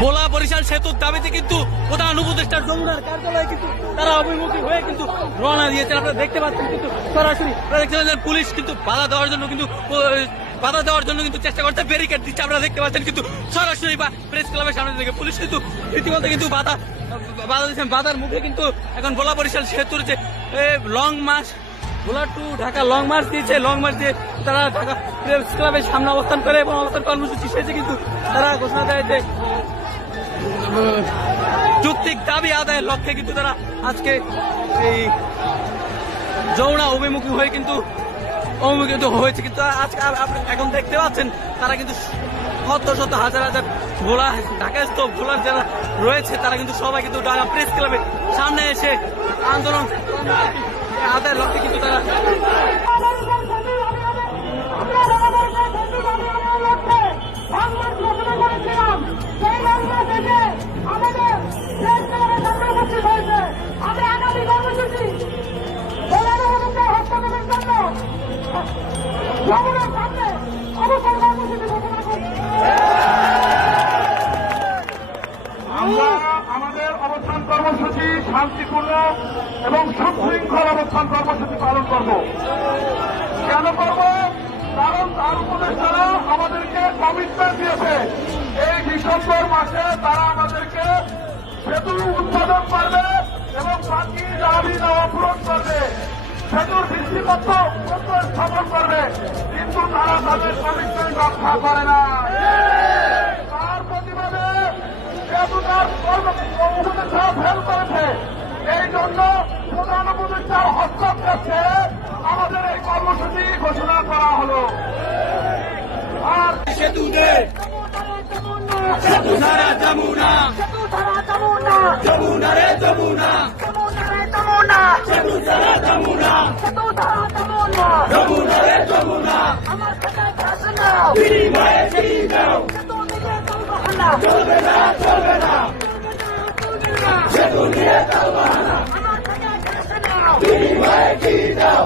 ভোলা বরিশাল সেতুর দাবিতে কিন্তু প্রধান উপদেষ্টার যমুনার কার্যালয়ে কিন্তু তারা অভিমুখী হয়ে কিন্তু রওনা দিয়েছেন। আপনারা দেখতে পাচ্ছেন কিন্তু সরাসরি পুলিশ কিন্তু বাধা দেওয়ার জন্য কিন্তু চেষ্টা করছে, ব্যারিকেড দিচ্ছে। আপনারা দেখতে পাচ্ছেন কিন্তু সরাসরি বা প্রেস ক্লাবের সামনে থেকে পুলিশ কিন্তু রীতিমতো কিন্তু বাধা দিচ্ছেন। বাধার মুখে কিন্তু এখন ভোলা বরিশাল সেতুর যে লং মার্চ, ভোলা টু ঢাকা লং মার্চ দিয়েছে। লং মার্চ দিয়ে তারা ঢাকা প্রেস ক্লাবের সামনে অবস্থান করে এবং অবস্থান কর্মসূচি শেষে কিন্তু তারা ঘোষণা দেয় যে যৌক্তিক দাবি আদায়ের লক্ষ্যে কিন্তু তারা আজকে এই যমুনা অভিমুখী হয়ে কিন্তু হয়েছে। কিন্তু আজকে এখন দেখতে পাচ্ছেন তারা কিন্তু শত হাজার ভোলা ঢাকাস্থ ভোলার যারা রয়েছে তারা কিন্তু সবাই কিন্তু ঢাকা প্রেস ক্লাবের সামনে এসে আন্দোলন আদায়ের লক্ষ্যে কিন্তু তারা আমরা আমাদের অবস্থান কর্মসূচি শান্তিপূর্ণ এবং সুশৃঙ্খল অবস্থান কর্মসূচি পালন করব। কেন করব? কারণ তার উপদেষ্টারা আমাদেরকে কমিটমেন্ট দিয়েছে এই ডিসেম্বর মাসে তারা আমাদেরকে সেতু উৎপাদন করবে এবং বাকি দাবি দাওয়া পূরণ করবে, সেতুর ভিত্তিপত্র স্থাপন করবে। কিন্তু তারা তাদের কমিটমেন্ট রক্ষা করে না। তার প্রতিবাদে সেতুটার উপদেষ্টা ফেল করেছে। এই জন্য প্রধান উপদেষ্টার হস্তক্ষেপে আমাদের এই কর্মসূচি ঘোষণা করা হলো। আর সেতুতে সেতু ছাড়া যমুনা, যমুনা রে যমুনা, সেতু ছাড়া যমুনা, যমুনা রে যমুনা, বিনিময়ে ফিরি দাও, চলবে না চলবে না, সেতু নিয়ে চলবে না, বিনিময়ে ফিরি দাও।